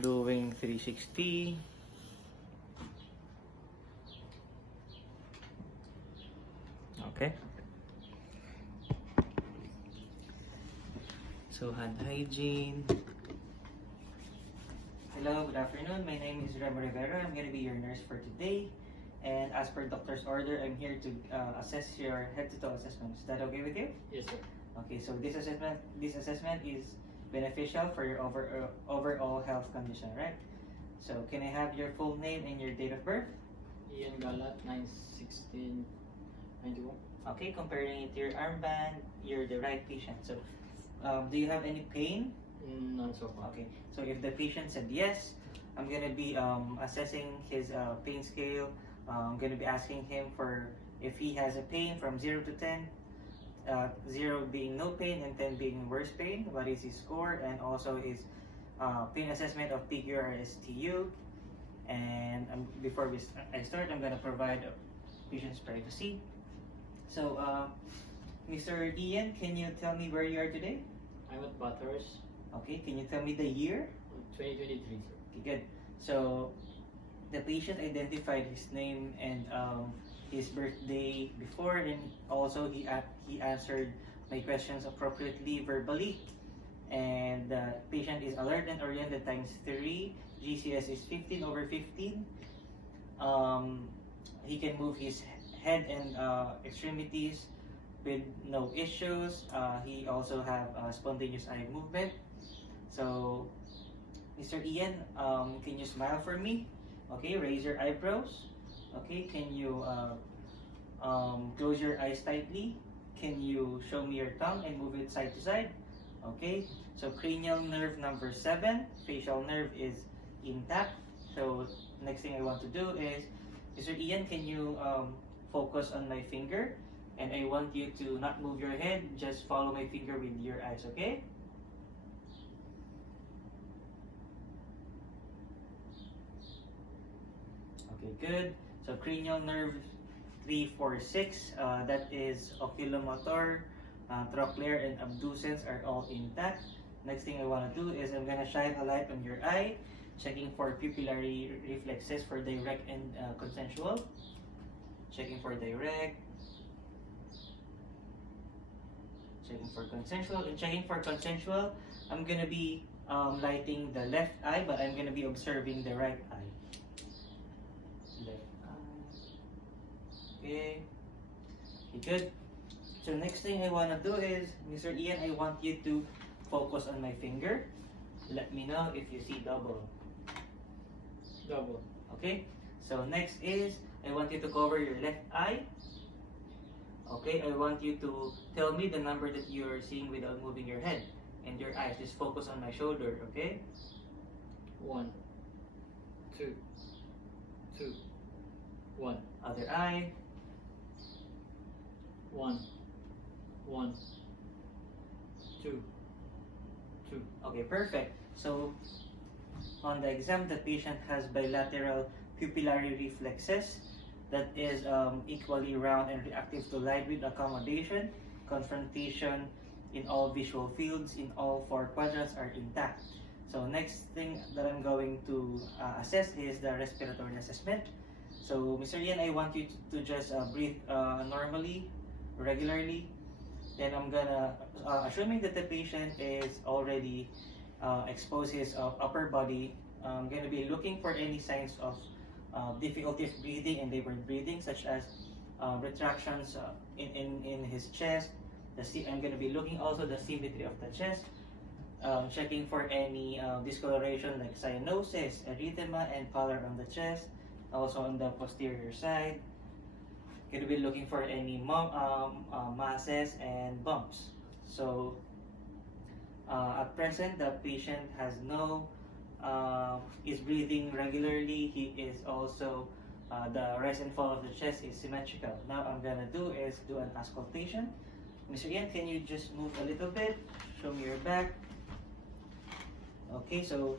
Doing 360. Okay. So hand hygiene. Hello, good afternoon. My name is Remo Rivera. I'm going to be your nurse for today. And as per doctor's order, I'm here to assess your head-to-toe assessment. Is that okay with you? Yes, sir. Okay, so this assessment is beneficial for your overall health condition, right? So can I have your full name and your date of birth? Ian Galat, 9/16/91. Okay, comparing it to your armband, you're the right patient. So do you have any pain? None so far. Okay, so if the patient said yes, I'm gonna be assessing his pain scale. I'm gonna be asking him for if he has a pain from 0 to 10, 0 being no pain and 10 being worst pain. What is his score? And also his pain assessment of PQRSTU. And before I start, I'm gonna provide patient's privacy. So, Mr. Ian, can you tell me where you are today? I'm at Bathurst, Okay, can you tell me the year? 2023, sir. Okay, good. So, the patient identified his name and his birthday before, and also he answered my questions appropriately verbally. And the patient is alert and oriented times 3. GCS is 15/15. He can move his head and extremities with no issues. He also have spontaneous eye movement. So, Mr. Ian, can you smile for me? Okay, raise your eyebrows. Okay, can you close your eyes tightly? Can you show me your tongue and move it side to side? Okay, so cranial nerve number 7, facial nerve is intact. So next thing I want to do is, Mr. Ian, can you focus on my finger? And I want you to not move your head, just follow my finger with your eyes, okay? Okay, good. So cranial nerve 3, 4, 6, that is oculomotor, trochlear and abducens are all intact. Next thing I want to do is I'm going to shine a light on your eye, checking for pupillary reflexes for direct and consensual. Checking for direct. Checking for consensual. And checking for consensual, I'm going to be lighting the left eye, but I'm going to be observing the right eye. Left eye. Okay. Okay, good. So next thing I want to do is, Mr. Ian, I want you to focus on my finger. Let me know if you see double. Double. Okay. So next is, I want you to cover your left eye. Okay, I want you to tell me the number that you're seeing without moving your head and your eyes. Just focus on my shoulder, okay? 1, 2, 2, 1. Other eye. 1, 1, 2, 2. Okay, perfect. So, on the exam, the patient has bilateral pupillary reflexes that is equally round and reactive to light with accommodation, confrontation in all visual fields, in all 4 quadrants are intact. So next thing that I'm going to assess is the respiratory assessment. So Mr. Ian, I want you to just breathe normally, regularly. Then I'm gonna, assuming that the patient is already exposed his upper body, I'm gonna be looking for any signs of difficulty of breathing and labored breathing, such as retractions in his chest. I'm going to be looking also the symmetry of the chest, checking for any discoloration like cyanosis, erythema, and pallor on the chest, also on the posterior side. Going to be looking for any masses and bumps. So at present, the patient has no is breathing regularly. He is also the rise and fall of the chest is symmetrical. Now I'm gonna do is do an auscultation. Mr. Ian, can you just move a little bit? Show me your back. Okay, so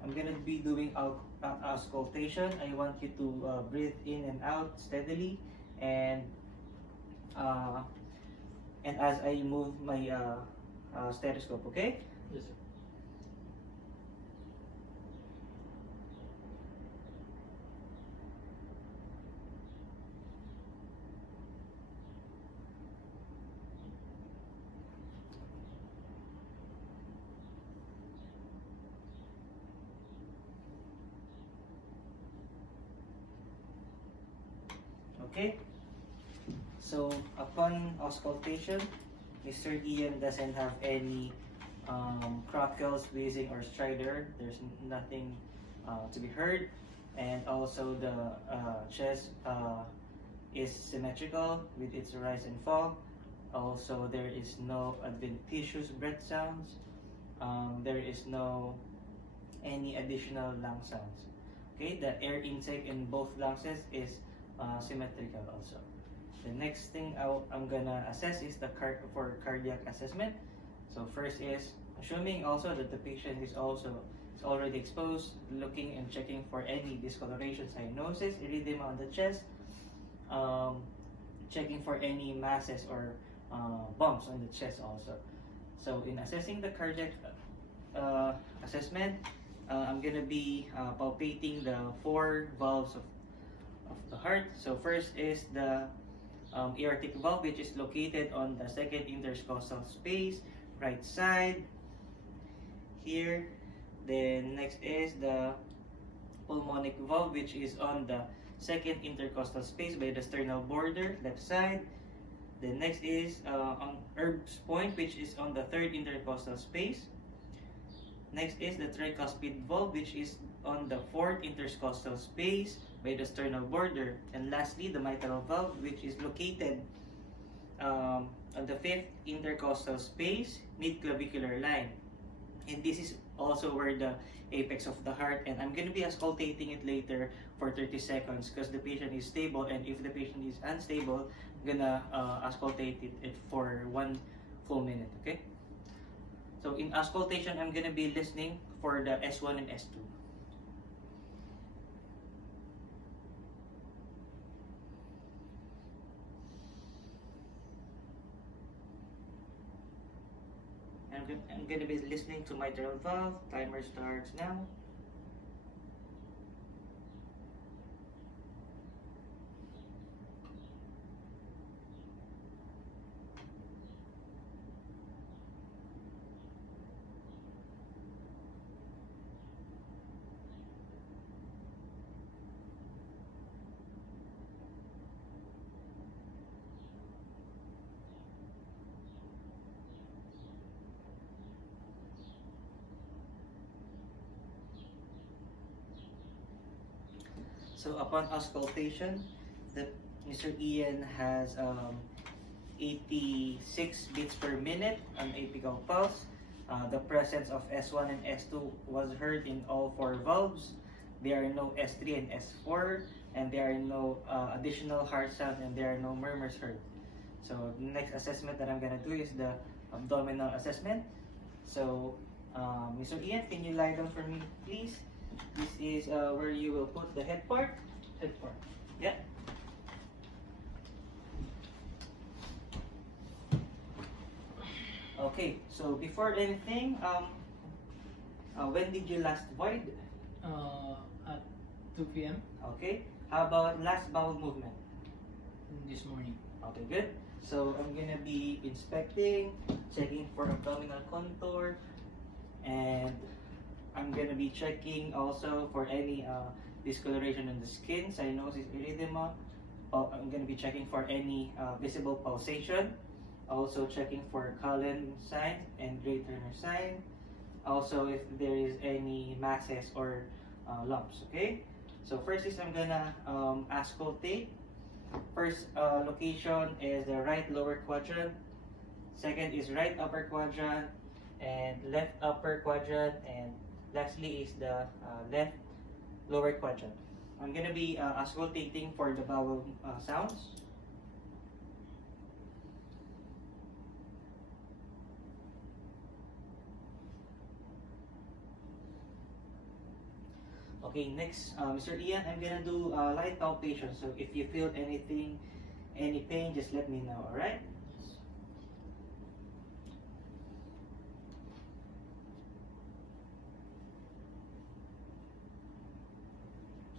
I'm gonna be doing auscultation. I want you to breathe in and out steadily, and as I move my stethoscope, okay? Yes, sir. Okay, so upon auscultation, Mr. Ian doesn't have any crackles, wheezing, or stridor. There's nothing to be heard, and also the chest is symmetrical with its rise and fall. Also, there is no adventitious breath sounds. There is no any additional lung sounds. Okay, the air intake in both lungs is symmetrical also. The next thing I'm gonna assess is the for cardiac assessment. So first is assuming also that the patient is already exposed, looking and checking for any discoloration, cyanosis, erythema on the chest, checking for any masses or bumps on the chest also. So in assessing the cardiac assessment, I'm gonna be palpating the 4 valves of the heart. So first is the aortic valve, which is located on the second intercostal space, right side here. Then next is the pulmonic valve, which is on the second intercostal space by the sternal border, left side. Then next is on Erb's point, which is on the third intercostal space. Next is the tricuspid valve, which is on the fourth intercostal space by the sternal border. And lastly, the mitral valve, which is located on the fifth intercostal space, mid-clavicular line. And this is also where the apex of the heart, and I'm going to be auscultating it later for 30 seconds because the patient is stable, and if the patient is unstable, I'm going to auscultate it for 1 full minute, okay? So in auscultation, I'm going to be listening for the S1 and S2. I'm going to be listening to mitral valve. Timer starts now. So upon auscultation, Mr. Ian has 86 beats per minute on apical pulse. The presence of S1 and S2 was heard in all 4 valves. There are no S3 and S4, and there are no additional heart sounds, and there are no murmurs heard. So the next assessment that I'm gonna do is the abdominal assessment. So Mr. Ian, can you lie down for me, please? This is where you will put the head part. Head part. Yeah. Okay, so before anything, when did you last void? At 2 p.m. Okay. How about last bowel movement? this morning. Okay, good. So I'm gonna be inspecting, checking for abdominal contour, and I'm gonna be checking also for any discoloration on the skin, cyanosis, erythema. I'm gonna be checking for any visible pulsation. Also checking for Cullen sign and Gray Turner sign. Also if there is any masses or lumps. Okay. So first is I'm gonna auscultate. First location is the right lower quadrant. Second is right upper quadrant and left upper quadrant, and lastly is the left lower quadrant. I'm gonna be auscultating for the vowel sounds. Okay, next, Mr. Ian, I'm gonna do light palpation. So if you feel anything, any pain, just let me know, alright?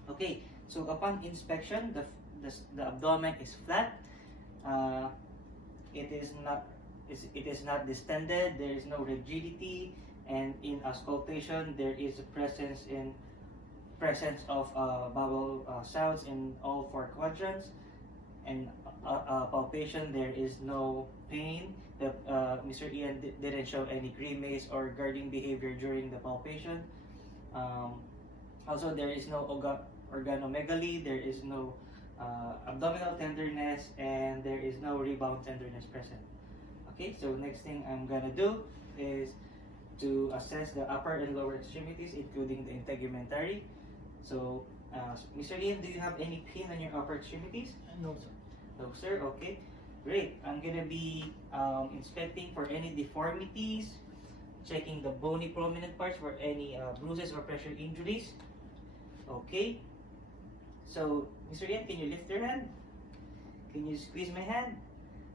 Okay, so upon inspection, the abdomen is flat. It is not distended. There is no rigidity, and in auscultation, there is a presence of vowel sounds in all 4 quadrants. and palpation, there is no pain. Mr. Ian didn't show any grimace or guarding behavior during the palpation. Also, there is no organomegaly, there is no abdominal tenderness, and there is no rebound tenderness present. Okay, so next thing I'm gonna do is to assess the upper and lower extremities, including the integumentary. So, Mr. Ian, do you have any pain on your upper extremities? No, sir. No, sir. Okay, great. I'm gonna be inspecting for any deformities, checking the bony prominent parts for any bruises or pressure injuries. Okay. So, Mr. Ian, can you lift your hand? Can you squeeze my hand?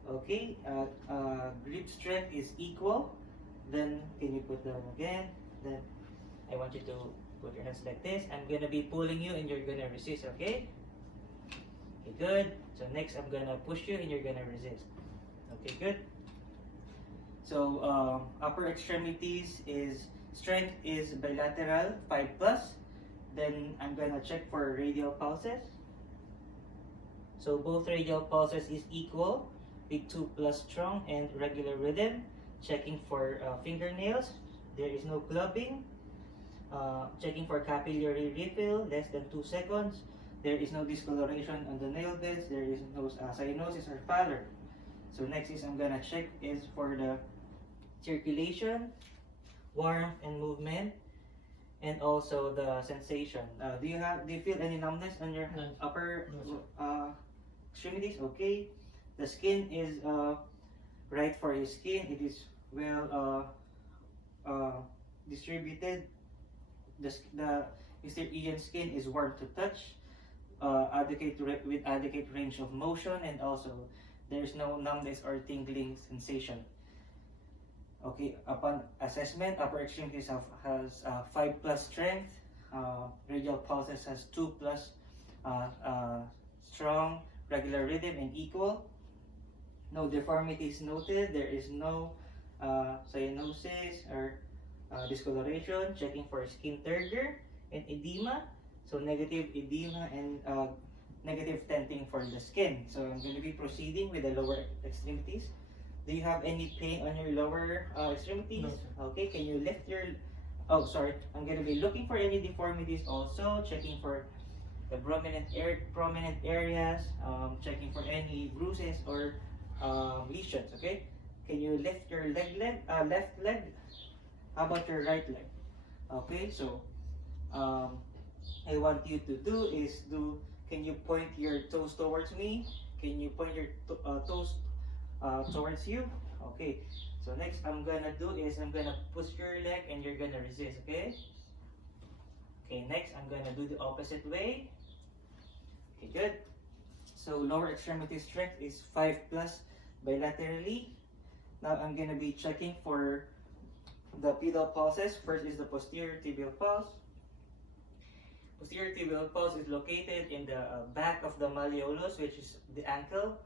Okay. Grip strength is equal. Then, can you put down again? Then, I want you to put your hands like this. I'm gonna be pulling you, and you're gonna resist. Okay. Okay, good. So next, I'm gonna push you, and you're gonna resist. Okay, good. So upper extremities is strength is bilateral 5+. Then I'm gonna check for radial pulses. So both radial pulses is equal with 2+ strong and regular rhythm. Checking for fingernails, there is no clubbing. Checking for capillary refill, less than 2 seconds. There is no discoloration on the nail beds. There is no cyanosis or pallor. So next is I'm gonna check is for the circulation, warmth and movement, and also the sensation. Do you feel any numbness on your No. upper No, extremities? Okay. The skin is right for his skin. It is well distributed. The Mr. Ian's skin is warm to touch. With adequate range of motion, and also there is no numbness or tingling sensation. Okay, upon assessment, upper extremities has 5+ strength, radial pulses has 2+ strong, regular rhythm and equal. No deformities noted. There is no cyanosis or discoloration. Checking for skin turgor and edema. So negative edema and negative tenting for the skin. So I'm going to be proceeding with the lower extremities. Do you have any pain on your lower extremities? No, sir. Okay, can you lift your... Oh, sorry. I'm going to be looking for any deformities also. Checking for the prominent areas. Checking for any bruises or lesions. Okay? Can you lift your left leg? How about your right leg? Okay, so... I want you to do is can you point your toes towards me? Can you point your toes towards you? Okay, so next I'm gonna do is I'm gonna push your leg and you're gonna resist, okay? Okay, next I'm gonna do the opposite way. Okay, good. So lower extremity strength is 5+ bilaterally. Now I'm gonna be checking for the pedal pulses. First is the posterior tibial pulse. Posterior tibial pulse is located in the back of the malleolus, which is the ankle.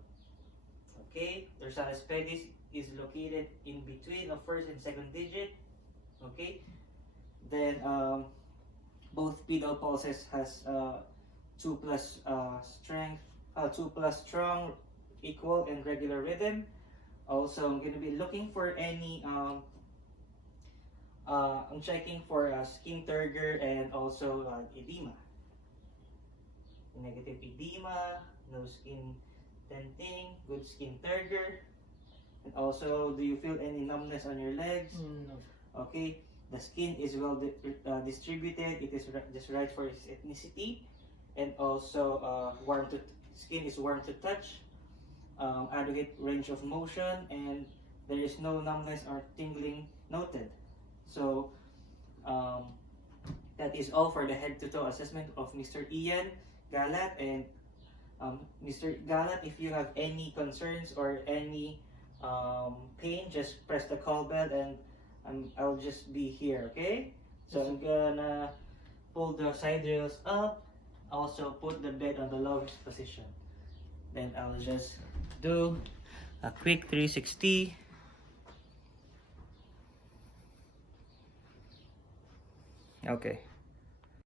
Okay, dorsalis pedis is located in between of first and second digit. Okay, then both pedal pulses has 2+ strength, 2+ strong, equal and regular rhythm. Also, I'm going to be looking for any I'm checking for skin turgor and also edema. Negative edema, no skin tenting, good skin turgor. And also, do you feel any numbness on your legs? No. Okay, the skin is well distributed. It is just right for its ethnicity, and also skin is warm to touch. Adequate range of motion, and there is no numbness or tingling noted. So that is all for the head-to-toe assessment of Mr. Ian Galat. And Mr. Galat, if you have any concerns or any pain, just press the call bell and I'll just be here, okay? So I'm gonna pull the side rails up, also put the bed on the lowest position. Then I'll just do a quick 360. Okay.